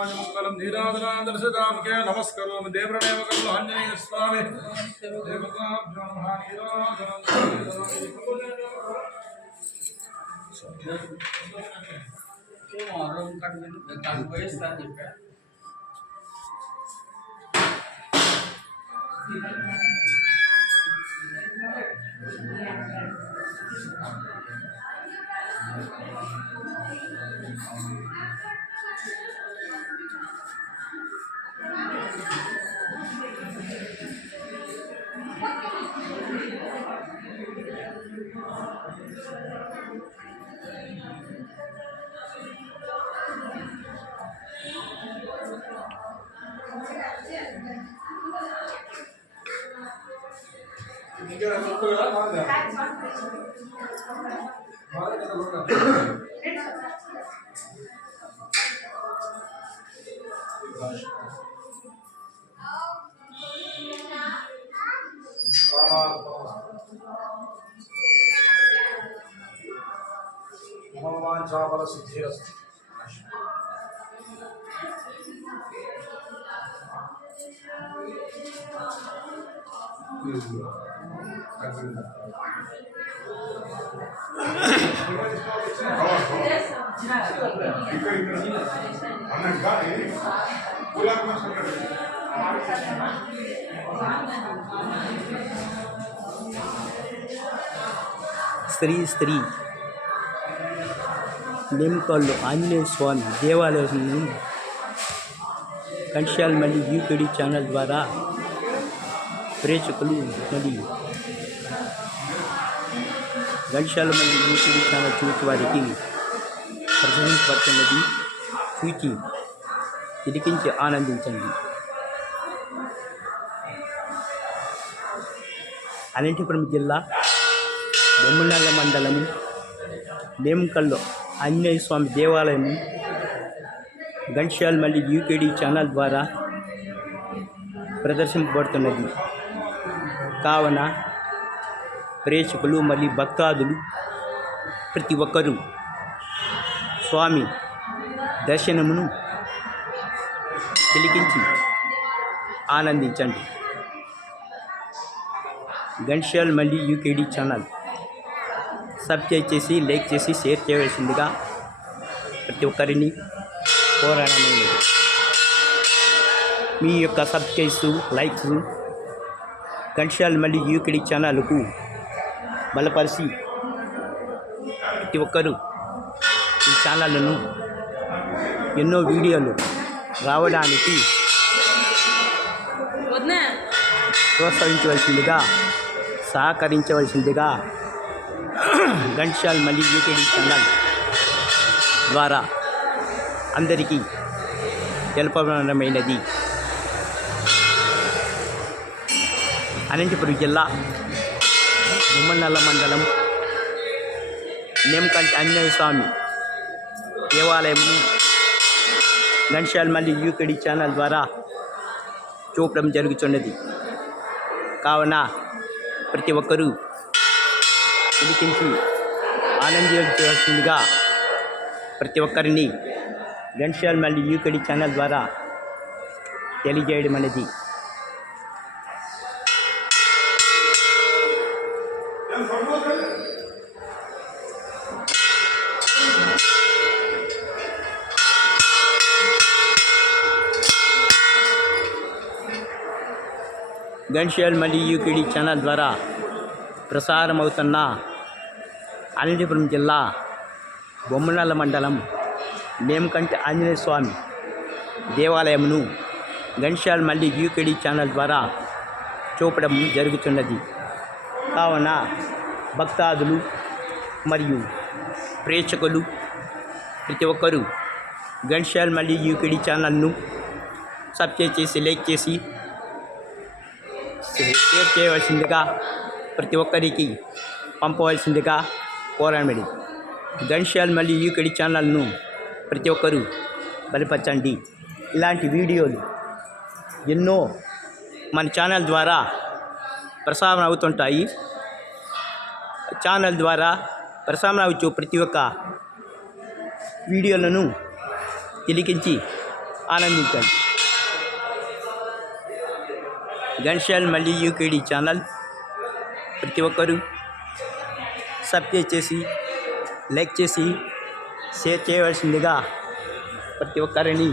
మంగళం నీరాధనాదర్శదాంకే నమస్కరోమి దేవరణేవ కల్లు ఆంజనేయ స్వామి मनोवांछाफल सिद्धिरस्तु। శ్రీ శ్రీ నేమకల్లు ఆంజనేయ స్వామి దేవాలయం కంశాలమల్లి యూకేడి ఛానల్ ద్వారా ప్రేక్షకులు మరియు కంశాలమల్లి యూకేడి ఛానల్ చూసి వారికి ప్రదర్శించబడుతున్నది చూచి తిరిగించి ఆనందించండి. అనంతపురం జిల్లా బొమ్మనల్ల మండలము నేమకల్లు ఆంజనేయ స్వామి దేవాలయము గన్శాలమల్లి యూకేడి ఛానల్ ద్వారా ప్రదర్శింపబడుతున్నది కావున ప్రేక్షకులు మరియు భక్తాదులు ప్రతి ఒక్కరూ స్వామి దర్శనమును తిలకించి ఆనందించండి. గన్శాలమల్లి యూకేడి ఛానల్ సబ్స్క్రైబ్ చేసి లైక్ చేసి షేర్ చేయవలసిందిగా ప్రతి ఒక్కరిని కోరడమైనది. మీ యొక్క సబ్స్క్రైబ్స్ లైక్స్ గన్శాలమల్లి యూకేడి ఛానల్కు బలపరిచి ప్రతి ఒక్కరూ ఈ ఛానళ్ళను ఎన్నో వీడియోలు రావడానికి ప్రోత్సహించవలసిందిగా సహకరించవలసిందిగా గన్శాలమల్లి యూకేడి ఛానల్ ద్వారా అందరికీ తెలుపబడమైనది. అనంతపురం జిల్లా బొమ్మనల్ల మండలం నేమకల్ ఆంజనేయ స్వామి దేవాలయమును గన్శాలమల్లి యూకేడి ఛానల్ ద్వారా చూపడం జరుగుతున్నది కావున ప్రతి ఒక్కరూ తిలకించి ఆనందించవలసిందిగా ప్రతి ఒక్కరిని గన్శాలమల్లి యూకేడి ఛానల్ ద్వారా తెలియజేయడం అనేది. గన్శాలమల్లి యూకేడి ఛానల్ ద్వారా ప్రసారమవుతున్న అనంతపురం జిల్లా బొమ్మనల్ల మండలం నేమకల్ ఆంజనేయ స్వామి దేవాలయమును గన్శాలమల్లి యూకేడి ఛానల్ ద్వారా చూపడం జరుగుతున్నది కావున భక్తాదులు మరియు ప్రేక్షకులు ప్రతి ఒక్కరూ గన్శాలమల్లి యూకేడి ఛానల్ను సబ్స్క్రైబ్ చేసి లైక్ చేసి షేర్ చేయవలసిందిగా ప్రతి ఒక్కరికి పంపవలసిందిగా కోరడమైనది. గన్శాలమల్లి యూకేడి ఛానల్ను ప్రతి ఒక్కరూ బలపరచండి. ఇలాంటి వీడియోలు ఎన్నో మన ఛానల్ ద్వారా ప్రసారం అవుతుంటాయి. ఛానల్ ద్వారా ప్రసారం అవచ్చు ప్రతి ఒక్క వీడియోలను తిలకించి ఆనందించండి. ఘంటసాల మల్లి యూకేడి ఛానల్ ప్రతి ఒక్కరూ సబ్స్క్రైబ్ చేసి లైక్ చేసి షేర్ చేయవలసిందిగా ప్రతి ఒక్కరిని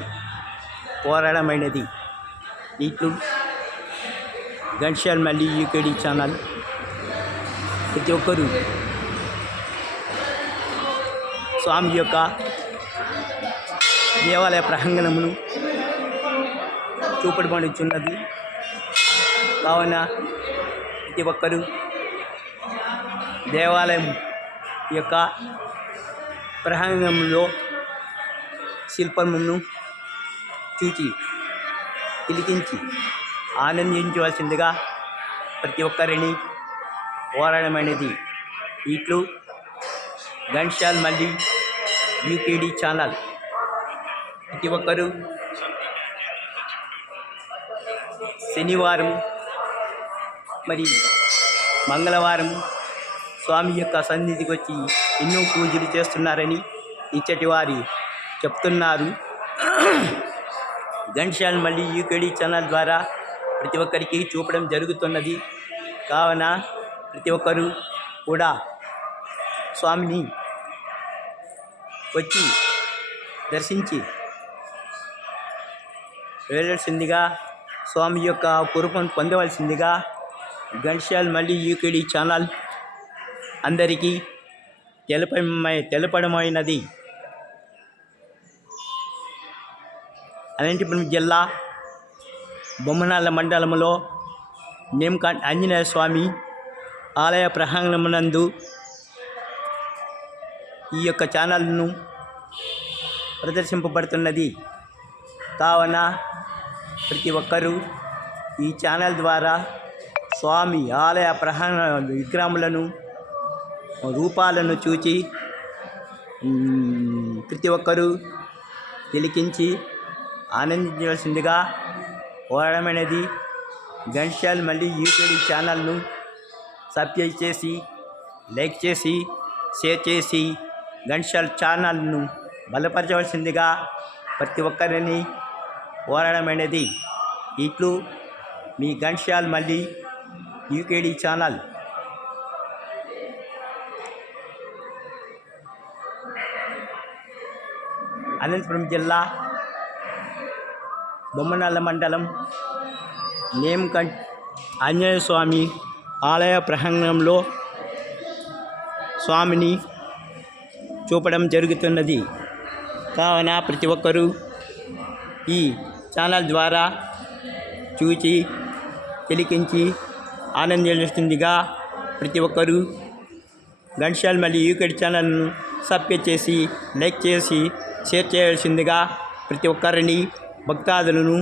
కోరడమైనది. ఇట్లు ఘంటసాల మల్లి యూకేడి ఛానల్ ప్రతి ఒక్కరూ స్వామి యొక్క దేవాలయ ప్రాంగణమును చూపడబడుచున్నది. కావున ప్రతి ఒక్కరూ దేవాలయం యొక్క ప్రాంగణంలో శిల్పమును చూచి తిలకించి ఆనందించవలసిందిగా ప్రతి ఒక్కరిని కోరడమైనది. ఇట్లు ఘంటసాల మల్లి యూకేడి ఛానల్ ప్రతి ఒక్కరూ శనివారం మరి మంగళవారం స్వామి యొక్క సన్నిధికి వచ్చి ఎన్నో పూజలు చేస్తున్నారని ఇచ్చటి వారి చెప్తున్నారు. ఘంటసాల మల్లి యూకేడి ఛానల్ ద్వారా ప్రతి ఒక్కరికి చూపడం జరుగుతున్నది. కావున ప్రతి ఒక్కరూ కూడా స్వామిని వచ్చి దర్శించి వెళ్ళవలసిందిగా, స్వామి యొక్క కృపను పొందవలసిందిగా ఘంటసాల మల్లి యూకేడి ఛానల్ అందరికీ తెలపడమైనది. అనంతపురం జిల్లా బొమ్మనాళ్ళ మండలంలో నేమకంట్ ఆంజనేయ స్వామి ఆలయ ప్రాంగణమునందు ఈ యొక్క ఛానల్ను ప్రదర్శింపబడుతున్నది. కావున ప్రతి ఒక్కరూ ఈ ఛానల్ ద్వారా స్వామి ఆలయ ప్రాంగణ విగ్రహములను రూపాలను చూచి ప్రతి ఒక్కరూ తిలకించి ఆనందించవలసిందిగా కోరడమైనది. ఘంటసాల మల్లి యూకేడి ఛానల్ను సబ్స్క్రైబ్ చేసి లైక్ చేసి షేర్ చేసి ఘంటసాల ఛానల్ను బలపరచవలసిందిగా ప్రతి ఒక్కరిని కోరడమైనది. ఇట్లు మీ ఘంటసాల మల్లి యూకేడి ఛానల్. అనంతపురం జిల్లా బొమ్మనాళ్ళ మండలం నేమకంట్ ఆంజనేయ స్వామి ఆలయ ప్రాంగణంలో స్వామిని చూపడం జరుగుతున్నది. కావున ప్రతి ఒక్కరూ ఈ ఛానల్ ద్వారా చూచి తిలకించి ఆనందించవలసిందిగా ప్రతి ఒక్కరూ ఘంటసాల మల్లి యూకేడి ఛానల్ను సబ్స్క్రైబ్ చేసి లైక్ చేసి షేర్ చేయవలసిందిగా ప్రతి ఒక్కరిని భక్తాదులను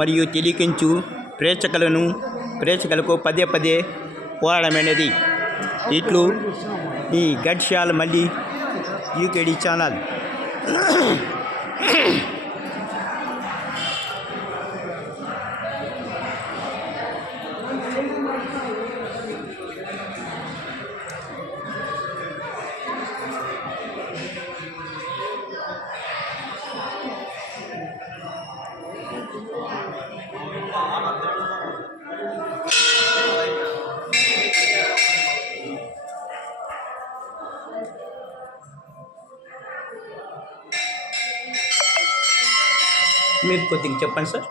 మరియు తిలకించు ప్రేక్షకులకు పదే పదే కోరడమైనది. ఇట్లు ఈ ఘంటసాల మల్లి యూకేడి ఛానల్. మీరు కొద్దిగా చెప్పండి సార్.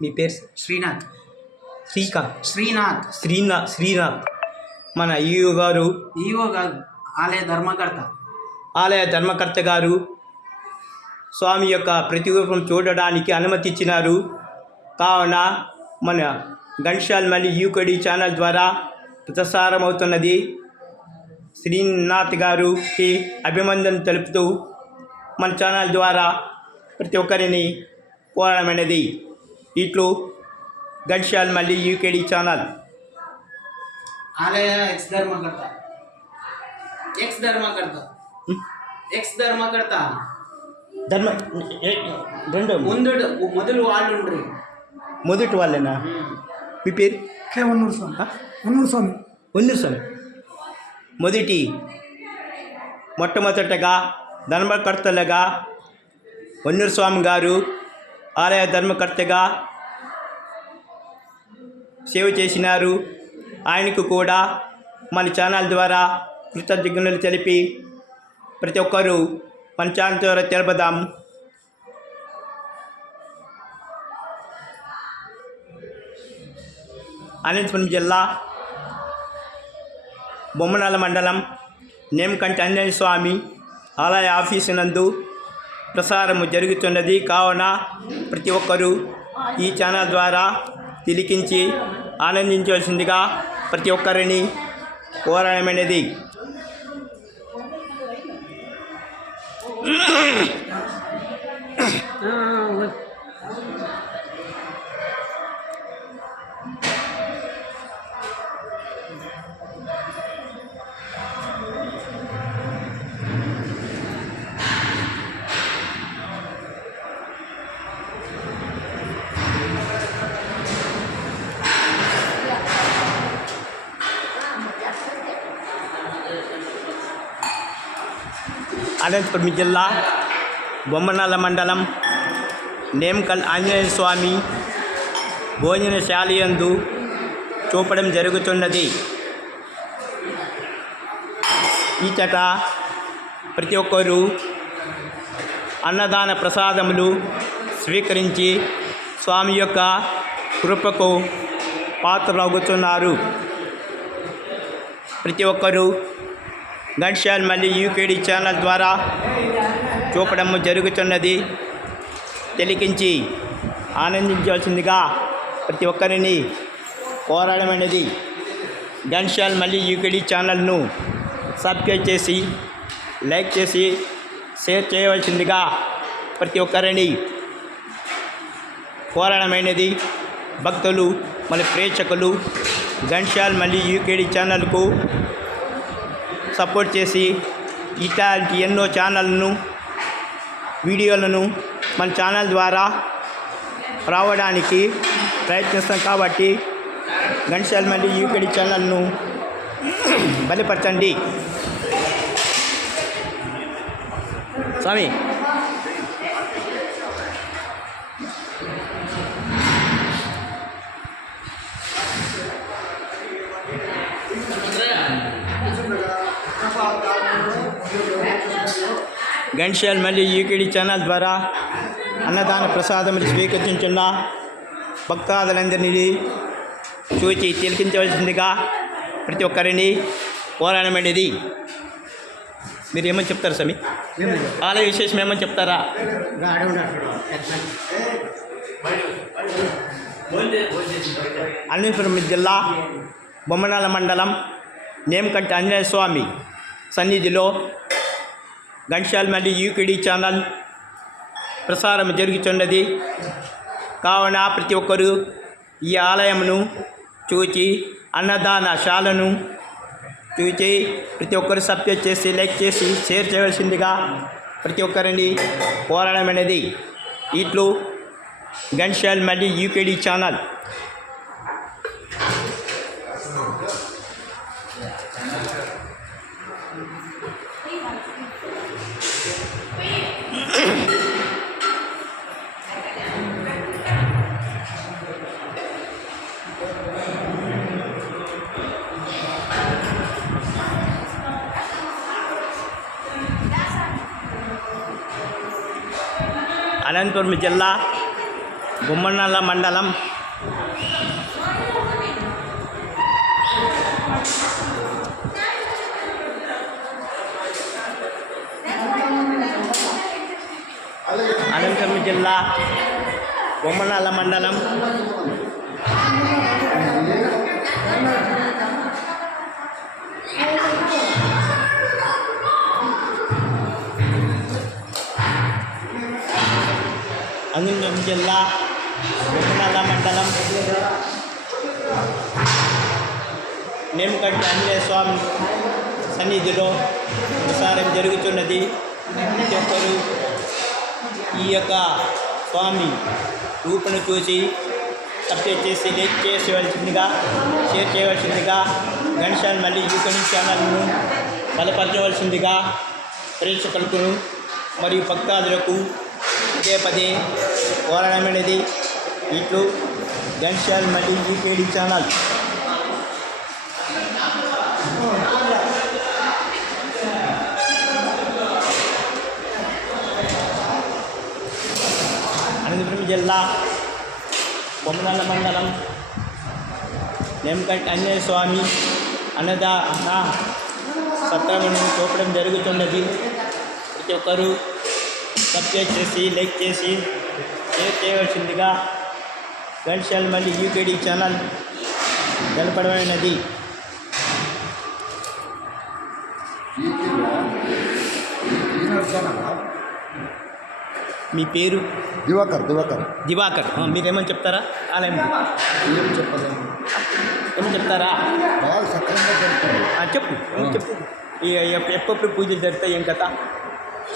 మీ పేరు? శ్రీనాథ్. శ్రీనాథ్. మన ఈఓ గారు ఆలయ ధర్మకర్త గారు స్వామి యొక్క ప్రతిరూపం చూడడానికి అనుమతి ఇచ్చినారు. కావున మన ఘంటసాల మల్లి యూకేడి ఛానల్ ద్వారా ప్రసారం అవుతున్నది. శ్రీనాథ్ గారికి అభినందన తెలుపుతూ మన ఛానల్ ద్వారా ప్రతి ఒక్కరిని కోరడమైనది. ఇట్లు ఘంటసాల మల్లి యూకేడి ఛానల్. ఆలయ ఎక్స్ ధర్మకర్త రెండు మొదలు వాళ్ళు మొదటి వాళ్ళేనా? మీ పేరు? వన్నూరు స్వామి. వన్నూరు స్వామి. వన్నూరు స్వామి. మొట్టమొదటగా ధర్మకర్తలుగా వన్నూరు స్వామి గారు ఆలయ ధర్మకర్తగా సేవ చేసినారు. ఆయనకు కూడా మన ఛానల్ ద్వారా కృతజ్ఞతలు తెలిపి ప్రతి ఒక్కరూ మన ఛానల్ ద్వారా తెలుపుదాం. అనంతపురం జిల్లా బొమ్మనాల మండలం నేమకంటి ఆంజనేయ స్వామి ఆలయ ఆఫీసు నందు ప్రసారము జరుగుతున్నది. కావున ప్రతి ఒక్కరూ ఈ ఛానల్ ద్వారా తిలకించి ఆనందించవలసిందిగా ప్రతి ఒక్కరిని కోరడమైనది. అనంతపురం జిల్లా బొమ్మనాల మండలం నేమకల్ ఆంజనేయ స్వామి భోజనశాల యందు చూపడం జరుగుతున్నది. ఈచట ప్రతి ఒక్కరూ అన్నదాన ప్రసాదములు స్వీకరించి స్వామి యొక్క కృపకు పాత్రలవుతున్నారు. ప్రతి ఒక్కరూ ఘంటసాల మల్లి యూకేడి ఛానల్ ద్వారా చూపడము జరుగుతున్నది. తిలకించి ఆనందించవలసిందిగా ప్రతి ఒక్కరిని కోరడమైనది. ఘంటసాల మల్లి యూకేడి ఛానల్ను సబ్స్క్రైబ్ చేసి లైక్ చేసి షేర్ చేయవలసిందిగా ప్రతి ఒక్కరిని కోరడమైనది. భక్తులు మన ప్రేక్షకులు ఘంటసాల మల్లి యూకేడి ఛానల్కు సపోర్ట్ చేసి ఇట్లాంటి ఎన్నో ఛానళ్ళను వీడియోలను మన ఛానల్ ద్వారా రావడానికి ప్రయత్నిస్తాం. కాబట్టి ఘంటసాల మల్లి యూకేడి ఛానల్ను బలపరచండి. స్వామి ఘంటసాల మల్లి యూకేడి ఛానల్ ద్వారా అన్నదాన ప్రసాదములు స్వీకరించున్న భక్తాదులందరినీ చూచి తిలకించవలసిందిగా ప్రతి ఒక్కరిని కోరడమైనది. మీరు ఏమని చెప్తారు స్వామి? ఆలయ విశేషం ఏమని చెప్తారా? అనంతపురం జిల్లా బొమ్మనాల మండలం నేమకంటి ఆంజనేయ స్వామి సన్నిధిలో ఘంటసాల మల్లి యూకేడి ఛానల్ ప్రసారం జరుగుతున్నది. కావున ప్రతి ఒక్కరూ ఈ ఆలయమును చూచి అన్నదానశాలను చూచి ప్రతి ఒక్కరు సబ్స్క్రైబ్ చేసి లైక్ చేసి షేర్ చేయవలసిందిగా ప్రతి ఒక్కరిని కోరడమైనది. ఇట్లు ఘంటసాల మల్లి యూకేడి ఛానల్. అనంతపురం జిల్లా బొమ్మనాల మండలం అనంతపురం జిల్లా బొమ్మనాల మండలం అనంతపురం జిల్లా బొమ్మనాల మండలం నేమకంటి ఆంజనేయ స్వామి సన్నిధిలో ప్రసారం జరుగుతున్నది. ప్రతి ఒక్కరూ ఈ యొక్క స్వామి రూపును చూసి సబ్స్క్రైబ్ చేసి లైక్ చేయవలసిందిగా, షేర్ చేయవలసిందిగా, ఘంటసాల మళ్ళీ యూట్యూబ్ ఛానల్ను బలపరచవలసిందిగా ప్రేక్షకులకు మరియు భక్తాదులకు పదే పదే కోరడమైనది. ఇట్లు ఘంటసాల మళ్ళీ యూకేడి ఛానల్. అనంతపురం జిల్లా బొమ్మల మండలం నేమకంటి ఆంజనేయ స్వామి అన్న సత్రమును చూపడం జరుగుతున్నది. ప్రతి ఒక్కరూ సబ్స్క్రైబ్ చేసి లైక్ చేసి షేర్ చేయవలసిందిగా ఘంటసాల మళ్ళీ యూకేడి ఛానల్ తెలపడమైనది. మీ పేరు? దివాకర్. దివాకర్. మీరేమని చెప్తారా? ఆలయం ఏం చెప్పలేము, ఏమని చెప్తారా? బాగా సక్రమంగా జరుగుతుంది. చెప్పు చెప్పు. ఎప్పుడు పూజలు జరుగుతాయి, ఏం కథ?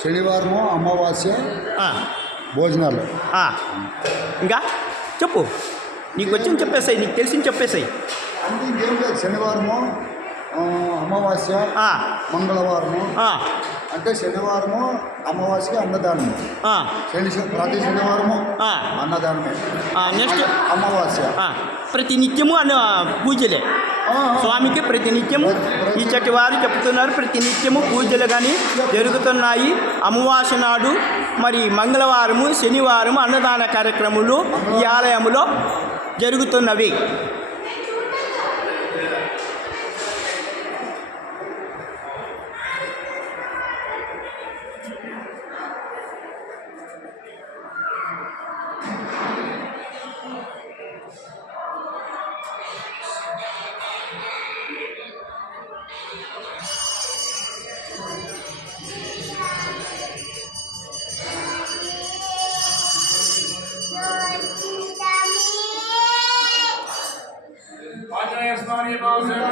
శనివారము అమావాస్య భోజనాలు. ఇంకా చెప్పు, నీకు వచ్చింది చెప్పేసాయి, నీకు తెలిసింది చెప్పేసాయి. అంటే ఇంకేం లేదు, శనివారము అమావాస్య మంగళవారము. అంటే శనివారము అమావాస్యకి అన్నదానము, ప్రతి శనివారము అన్నదానమే. నెక్స్ట్ అమావాస్య ప్రతినిత్యము అన్న పూజలే స్వామికి. ప్రతినిత్యము ఈ చట్టి వారు చెప్తున్నారు, ప్రతినిత్యము పూజలు కానీ జరుగుతున్నాయి. అమావాస్య నాడు మరి మంగళవారము శనివారము అన్నదాన కార్యక్రమాలు ఈ ఆలయంలో జరుగుతున్నవి. ఆంజనేయ స్వామి బాలసేవ